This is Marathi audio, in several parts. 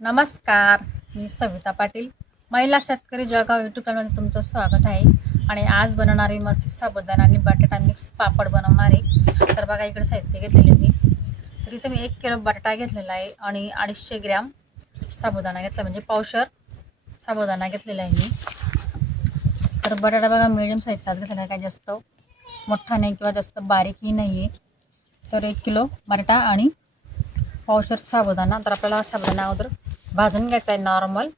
नमस्कार मी सविता पाटील. महिला शेतकरी जळगाव यूट्यूब चॅनलमध्ये तुमचं स्वागत आहे. आणि आज बनवणारी मस्त साबुदाणा आणि बटाटा मिक्स पापड बनवणारे तर बघा इकडे साहित्य घेतलेले मी. तर इथे मी एक किलो बटाटा घेतलेला आहे आणि अडीचशे ग्रॅम साबुदाणा घेतला म्हणजे पावशर साबुदाणा घेतलेला आहे मी. तर बटाटा बघा मिडियम साईजचाच घेतलेला आहे काय जास्त मोठा नाही किंवा जास्त बारीकही नाही आहे तर एक किलो बटाटा आणि पावशर साबुदाणा. तर आपल्याला साबुदाणा अगोदर भाजून घ्यायचं आहे नॉर्मल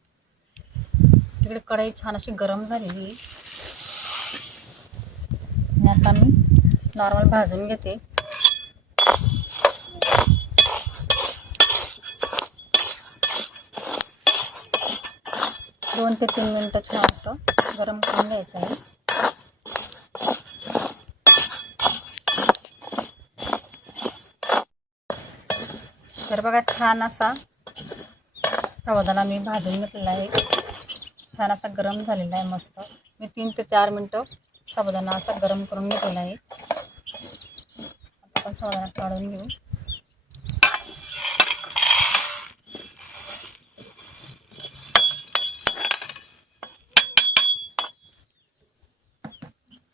तिकडे कढई छान अशी गरम झालेली आहे. आता मी नॉर्मल भाजून घेते. दोन ते तीन मिनटं छान असं गरम करून घ्यायचं आहे. तर बघा छान असा साबुदाणा मी भाजून घेतलेला आहे. छान असा गरम झालेला आहे मस्त. मी तीन ते चार मिनटं साबुदाणा असा गरम करून घेतलेला आहे. आपण साबुदाणा काढून घेऊ.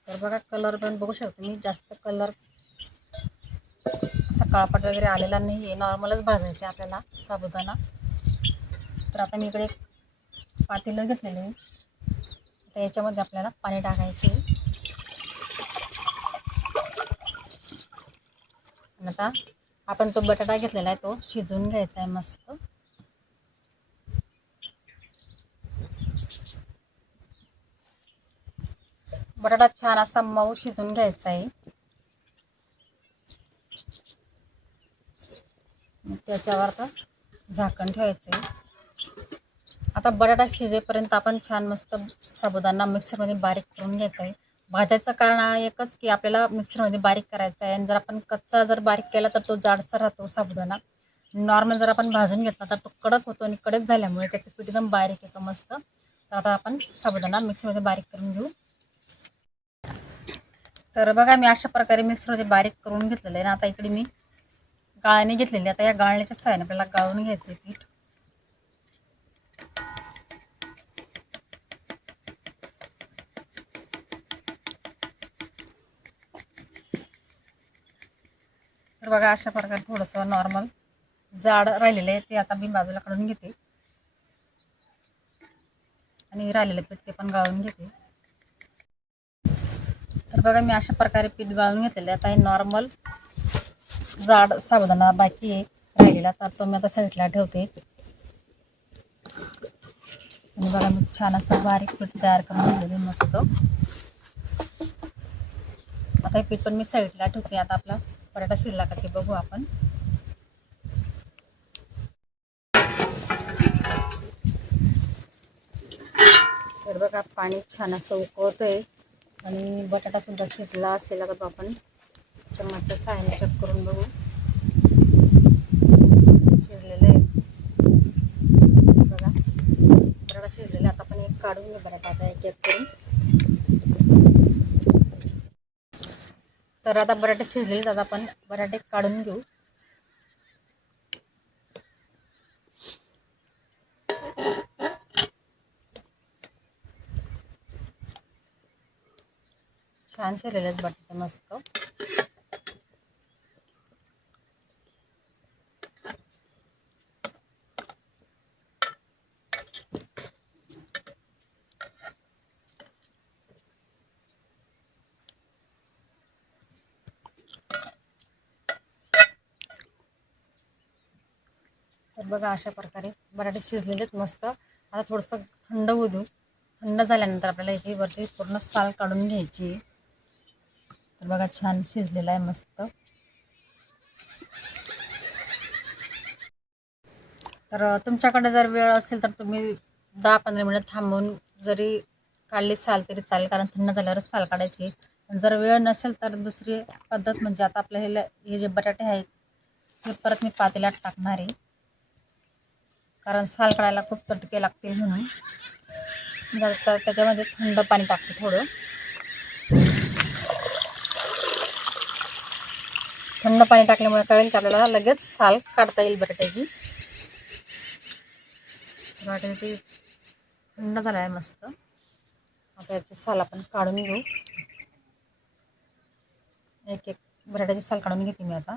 तर बघा कलर पण बघू शकतो मी जास्त कलर असा काळपट वगैरे आलेला नाही आहे नॉर्मलच भाजायचे आपल्याला साबुदाणा. तर आता मी इकडे पातेलं घेतलेलं आहे. तर याच्यामध्ये आपल्याला पाणी टाकायचे आहे. आणि आता आपण जो बटाटा घेतलेला आहे तो शिजवून घ्यायचा आहे मस्त. बटाटा छान असा मऊ शिजून घ्यायचा आहे. त्याच्यावर आता झाकण ठेवायचं आहे. आता बटाटा शिजेपर्यंत आपण छान मस्त साबुदाणा मिक्सरमध्ये बारीक करून घ्यायचा आहे. भाजायचं कारण एकच की आपल्याला मिक्सरमध्ये बारीक करायचं आहे. आणि जर आपण कच्चा जर बारीक केला तर तो जाडसर राहतो साबुदाणा. नॉर्मल जर आपण भाजून घेतला तर तो कडक होतो आणि कडक झाल्यामुळे त्याचं पीठ एकदम बारीक येतं मस्त. तर आता आपण साबुदाणा मिक्सरमध्ये बारीक करून घेऊ. तर बघा मी अशा प्रकारे मिक्सरमध्ये बारीक करून घेतलेलं आहे. ना आता इकडे मी गाळणी घेतलेली आता या गाळण्याच्या सहाय्याने आपल्याला गाळून घ्यायचं आहे पीठ. तर बघा अशा प्रकारे थोडंसं नॉर्मल जाड राहिलेलं आहे ते आता मी बाजूला काढून घेते. आणि राहिलेलं पीठ ते पण गाळून घेते. तर बघा मी अशा प्रकारे पीठ गाळून घेतलेलं आहे. आता हे नॉर्मल जाड साबुदाणा बाकी आहे राहिलेला. तर तो मी आता साईडला ठेवते. आणि बघा मी छान असं बारीक पीठ तयार करून घेतलेलं मस्त. आता हे पीठ पण मी साईडला ठेवते आता आपला बटाटा शिरला का ते बघू आपण. तर बघा पाणी छान असं उकळतंय आणि बटाटा सुद्धा शिजला असेल आता आपण. चम्मचच्या साहाय्याने चेक करून बघू. शिजलेलं आहे. बघा बटाटा शिजलेला आता आपण एक काढून घेऊ बटाटा आता एक एक करून. तर आता बटाटे शिजलेले आता आपण बटाटे काढून घेऊ. छान शिजलेले आहेत बटाटे मस्त. तर बघा अशा प्रकारे बटाटे शिजलेले आहेत मस्त. आता थोडंसं थंड होऊ देऊ. थंड झाल्यानंतर आपल्याला याची वरची पूर्ण साल काढून घ्यायची. तर बघा छान शिजलेला आहे मस्त. तर तुमच्याकडे जर वेळ असेल तर तुम्ही दहा पंधरा मिनिट थांबून जरी काढली साल तरी चालेल कारण थंड झाल्यावरच साल काढायची. जर वेळ नसेल तर दुसरी पद्धत म्हणजे आता आपल्या हे हे जे बटाटे आहेत ते परत मी पातेल्यात टाकणार आहे. कारण साल काढायला खूप चटके लागतील म्हणून. जर तर त्याच्यामध्ये थंड पाणी टाकते थोडं. थंड पाणी टाकल्यामुळे कळेल की आपल्याला लगेच साल काढता येईल बटाट्याची. बटाटे ते थंड झाला आहे मस्त. आता याची साल आपण काढून घेऊ. एक एक बटाट्याची साल काढून घेते मी आता.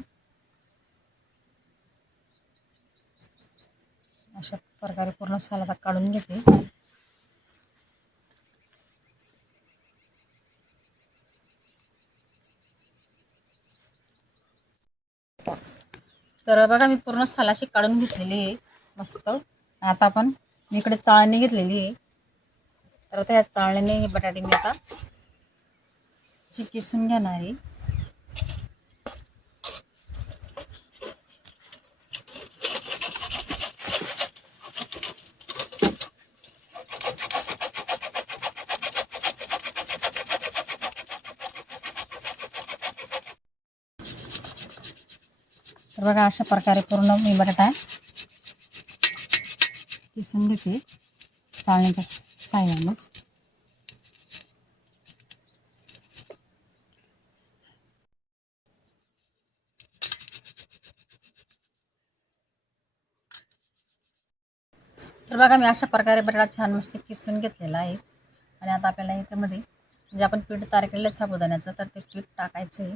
अशा प्रकारे पूर्ण साल काढून घेते. तर बघा मी पूर्ण सालाशी काढून घेतलेली आहे. मस्त. आता आपण मी इकडे चाळणी घेतलेली आहे. तर आता ह्या चाळणीने हे बटाटे मी आता अशी किसून घेणार आहे. तर बघा अशा प्रकारे पूर्ण मी बटाटा किसून घेते चाळणीच्या साह्यानेच. तर बघा मी अशा प्रकारे बटाटा छान मस्त किसून घेतलेला आहे. आणि आता आपल्याला याच्यामध्ये म्हणजे आपण पीठ तयार केलेलं आहे साबुदाण्याचं तर ते पीठ टाकायचं आहे.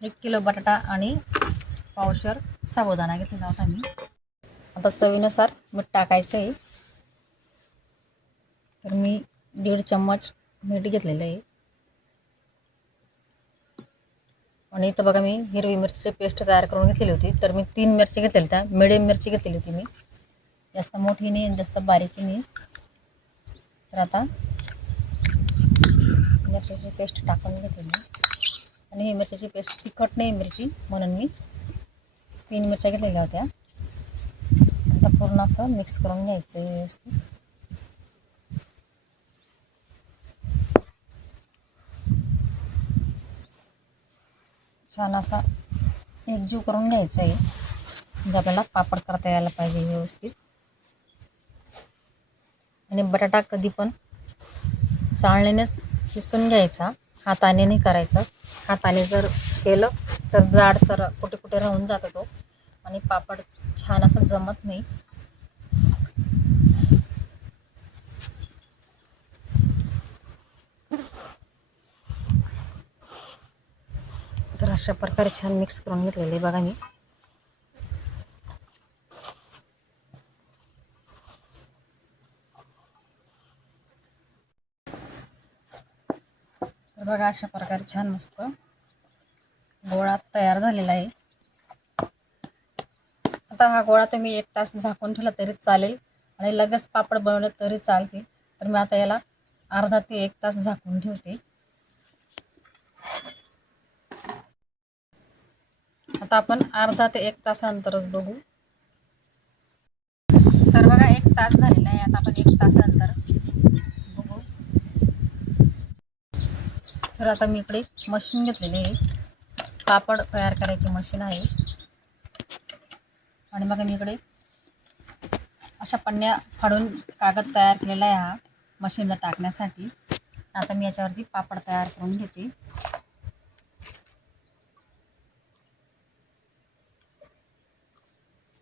एक किलो बटाटा आणि पावशर साबुदाणा घेतलेला होता मी. आता चवीनुसार मीठ टाकायचं आहे तर मी दीड चम्मच मीठ घेतलेलं आहे. आणि इथं बघा मी हिरवी मिरचीची पेस्ट तयार करून घेतलेली होती. तर मी तीन मिरची घेतलेली त्या मिडियम मिरची घेतलेली होती मी. जास्त मोठी नाही आणि जास्त बारीक नाही. तर आता मिरचीची पेस्ट टाकून घेतलेली आणि ही मिरच्याची पेस्ट तिखट नाही मिरची म्हणून मी तीन मिरच्या घेतलेल्या होत्या. आता पूर्ण असं मिक्स करून घ्यायचं आहे व्यवस्थित. छान असा एकजीव करून घ्यायचा आहे म्हणजे आपल्याला पापड करता यायला पाहिजे व्यवस्थित. आणि बटाटा कधी पण चाळणीनेच किसून घ्यायचा. हाताने नाही करायचं. हाताने जर केलं तर जाडसर कुठे कुठे राहून जातो तो. आणि पापड छान असं जमत नाही. तर अशा प्रकारे छान मिक्स करून घेतलेले बघा मी. तर बघा अशा प्रकारे छान मस्त गोळा तयार झालेला आहे. आता हा गोळा तुम्ही एक तास झाकून ठेवला तरी चालेल आणि लगेच पापड बनवलं तरी चालते तर मी आता याला अर्धा ते एक तास झाकून ठेवते. आता आपण अर्धा ते एक तासानंतरच बघू. तर बघा एक तास झालेला आहे. आता आपण एक तासानंतर बघू तर आता मी इकडे मशीन घेतलेली आहे. पापड तयार करायची मशीन आहे. आणि मग मी इकडे अशा पन्न्या फाडून कागद तयार केलेला आहे हा मशीनला टाकण्यासाठी. आता मी याच्यावरती पापड तयार करून घेते.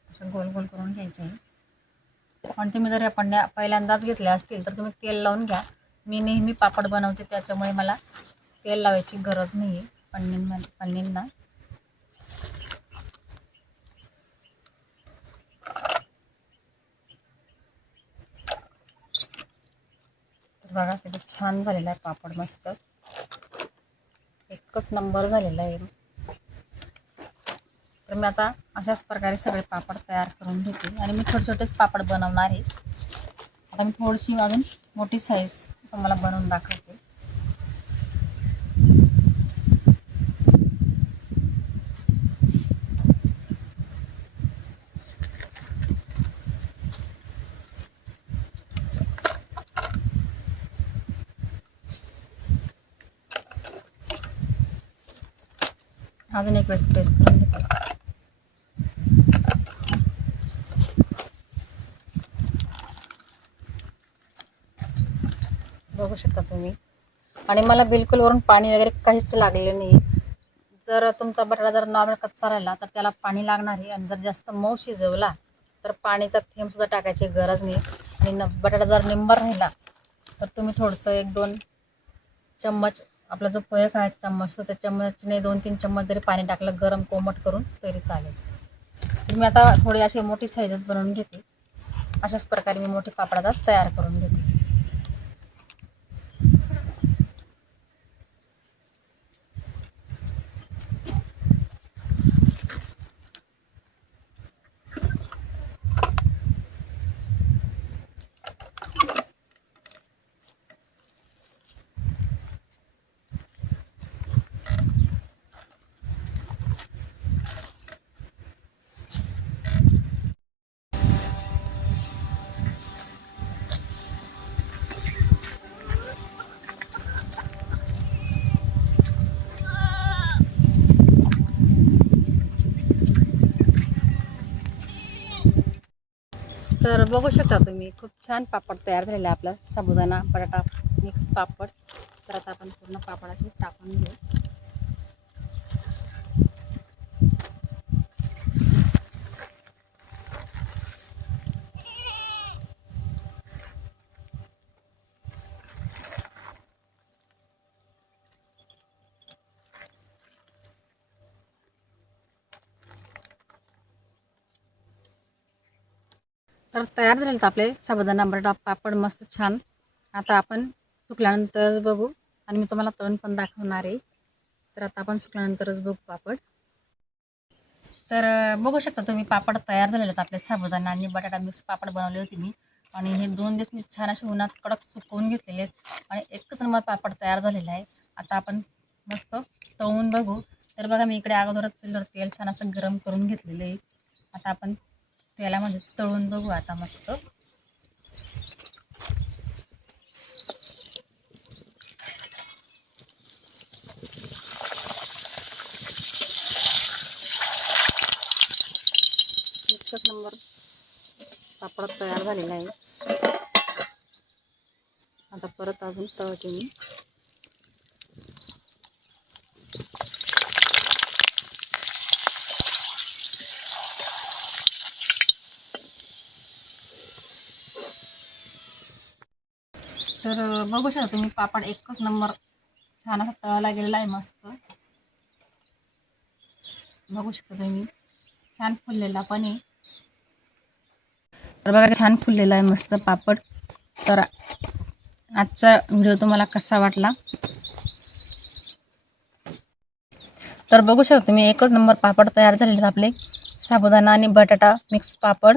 असं गोल गोल करून घ्यायचे आहे. आणि तुम्ही जर या पण्या पहिल्यांदाच घेतल्या असतील तर तुम्ही तेल लावून घ्या. मी नेहमी पापड बनवते त्याच्यामुळे मला तेल लावायची गरज नाही आहे पन्नींमध्ये पन्नींना तर बघा किती छान झालेला आहे पापड मस्त. एकच नंबर झालेला आहे. तर मी आता अशाच प्रकारे सगळे पापड तयार करून घेते. आणि मी छोटे छोटेच पापड बनवणार आहे. आता मी थोडीशी अजून मोठी साईज तुम्हाला बनवून दाखवते. अजून एक वेळेस प्रेस करून घेते बघू शकता तुम्ही. आणि मला बिलकुल वरून पाणी वगैरे काहीच लागलेलं नाही. जर तुमचा बटाटा जर नॉर्मल कच्चा राहिला तर त्याला पाणी लागणार आहे. आणि जर जास्त मऊ शिजवला तर पाणीचा थेंबसुद्धा टाकायची गरज नाही. आणि न बटाटा जर निंबर राहिला तर तुम्ही थोडंसं एक दोन चम्मच आपला जो पोहे खायचा चम्मच असतो त्या चम्मचने दोन तीन चम्मच जरी पाणी टाकलं गरम कोमट करून तरी चालेल. मी आता थोडी अशी मोठी साईजच बनवून घेते. अशाच प्रकारे मी मोठी पापड तयार करून घेते. तर बघू शकता तुम्ही खूप छान पापड तयार झालेला आहे आपला. साबुदाणा बटाटा मिक्स पापड. तर आता आपण पूर्ण पापड असे टाकून घेऊ. तर तयार झालेत आपले. साबुदाणा बटाटा पापड मस्त छान. आता आपण सुकल्यानंतरच बघू. आणि मी तुम्हाला तण पण दाखवणार आहे. तर आता आपण सुकल्यानंतरच बघू पापड. तर बघू शकता तुम्ही पापड तयार झालेले आहेत आपले. साबुदाणा आणि बटाटा मिक्स पापड बनवले होते मी. आणि हे दोन दिवस मी छान असे उन्हात कडक सुकवून घेतलेले आहेत. आणि एकच नंबर पापड तयार झालेला आहे. आता आपण मस्त तळून बघू. तर बघा मी इकडे अगोदरच चुलीवर तेल छान असं गरम करून घेतलेलं आहे. आता आपण त्याला म्हणजे तळून बघू आता मस्त. एकच नंबर पापड तयार झालेला आहे. आता परत अजून तळते मी. तर बघू शकता तुम्ही पापड एकच नंबर छान असा तळाला गेलेला आहे मस्त. बघू शकता तुम्ही छान फुललेला पण आहे. तर बघा छान फुललेला आहे मस्त पापड. तर आजचा व्हिडिओ तुम्हाला कसा वाटला? तर बघू शकता तुम्ही एकच नंबर पापड तयार झालेले आहेत आपले. साबुदाणा आणि बटाटा मिक्स पापड.